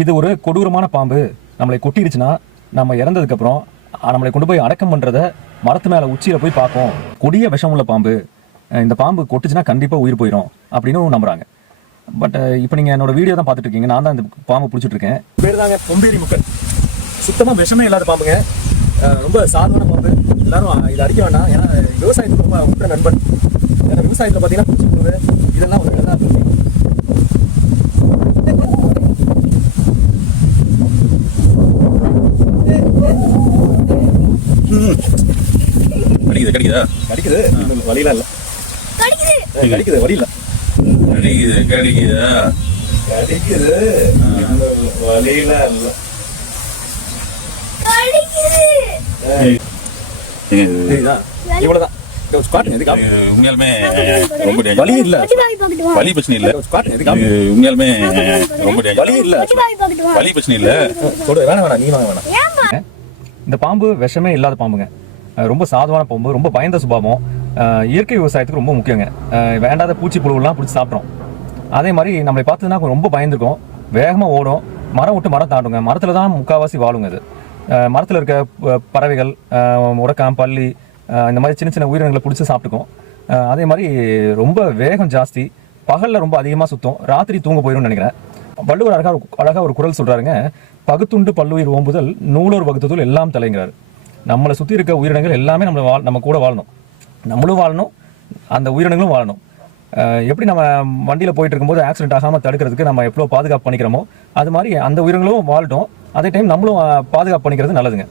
இது ஒரு கொடூரமான பாம்பு. நம்மளை கொட்டிருச்சுன்னா நம்ம இறந்ததுக்கப்புறம் நம்மளை கொண்டு போய் அடக்கம் பண்ணுறத மரத்து மேலே உச்சியில் போய் பார்ப்போம் கொடிய விஷம் உள்ள பாம்பு இந்த பாம்பு கொட்டுச்சுன்னா கண்டிப்பாக உயிர் போயிடும் அப்படின்னு நம்புகிறாங்க பட் இப்போ நீங்கள் என்னோட வீடியோ தான் பார்த்துட்டு இருக்கீங்க. நான் தான் இந்த பாம்பு பிடிச்சிட்டு இருக்கேன். பேர் தாங்க பொம்பேரி முக்கல் சுத்தமாக விஷமே இல்லாத பாம்புங்க. ரொம்ப சாதாரண பாம்பு. எல்லாரும் இதை அடிக்க வேண்டாம். ஏன்னா விவசாயத்துக்கு ரொம்ப உற்ற நண்பன். ஏன்னா விவசாயத்தில் பார்த்தீங்கன்னா பூச்சி இதெல்லாம் ஒரு கடிக்குது கடிக்குதா? கடிக்குது. இன்னும் வலியெல்லாம் இல்லை. கடிக்குது. வலி இல்லை கடிக்குது கடிக்குதா? கடிக்குது. வலியெல்லாம் இல்லை. இது உண்மையாலுமே ரொம்ப டேஞ்சர். வலி இல்லை. வலி வாங்கி பார்க்கட்டு வா வலி பிரச்சனை இல்ல. உண்மையாலுமே ரொம்ப டேஞ்சர். வலி இல்லை. வலி வாங்கி பார்க்கட்டு வா வலி பிரச்சனை இல்ல. கொடு வேணாம் வேணாம் நீ வாங்க வேணாம். இந்த பாம்பு விஷமே இல்லாத பாம்புங்க. ரொம்ப சாதுவான பாம்பு ரொம்ப பயந்த சுபாவம். இயற்கை விவசாயத்துக்கு ரொம்ப முக்கியங்க. வேண்டாத பூச்சி புழுவெல்லாம் பிடிச்சி சாப்பிட்றோம். அதே மாதிரி நம்மளை பார்த்ததுன்னா ரொம்ப பயந்துருக்கும். வேகமாக ஓடும். மரம் விட்டு மரம் தாண்டுங்க. மரத்தில் தான் முக்கால்வாசி வாழுங்க அது. மரத்தில் இருக்க ப- பறவைகள் உடக்காம் பள்ளி இந்த மாதிரி சின்ன சின்ன உயிரினங்களை பிடிச்சி சாப்பிட்டுக்கும். அதே மாதிரி ரொம்ப வேகம் ஜாஸ்தி. பகலில் ரொம்ப அதிகமாக சுத்தம். ராத்திரி தூங்க போயிடும்னு நினைக்கிறேன். வள்ளுவர் அழகா அழகா ஒரு குரல் சொல்றாருங்க பகுத்துண்டு பல்லுயிர் ஓம்புதல் நூலோர் வகுத்ததுள் எல்லாம் தலைங்கிறார். நம்மளை சுற்றி இருக்க உயிரினங்கள் எல்லாமே நம்மளை வாழ் நம்ம கூட வாழணும். நம்மளும் வாழணும் அந்த உயிரினங்களும் வாழணும். எப்படி நம்ம வண்டியில் போயிட்டு இருக்கும்போது ஆக்சிடென்ட் ஆகாமல் தடுக்கிறதுக்கு நம்ம எவ்வளோ பாதுகாப்பு பண்ணிக்கிறோமோ அது மாதிரி அந்த உயிரினங்களும் வாழட்டும். அதே டைம் நம்மளும் பாதுகாப்பு பண்ணிக்கிறது நல்லதுங்க.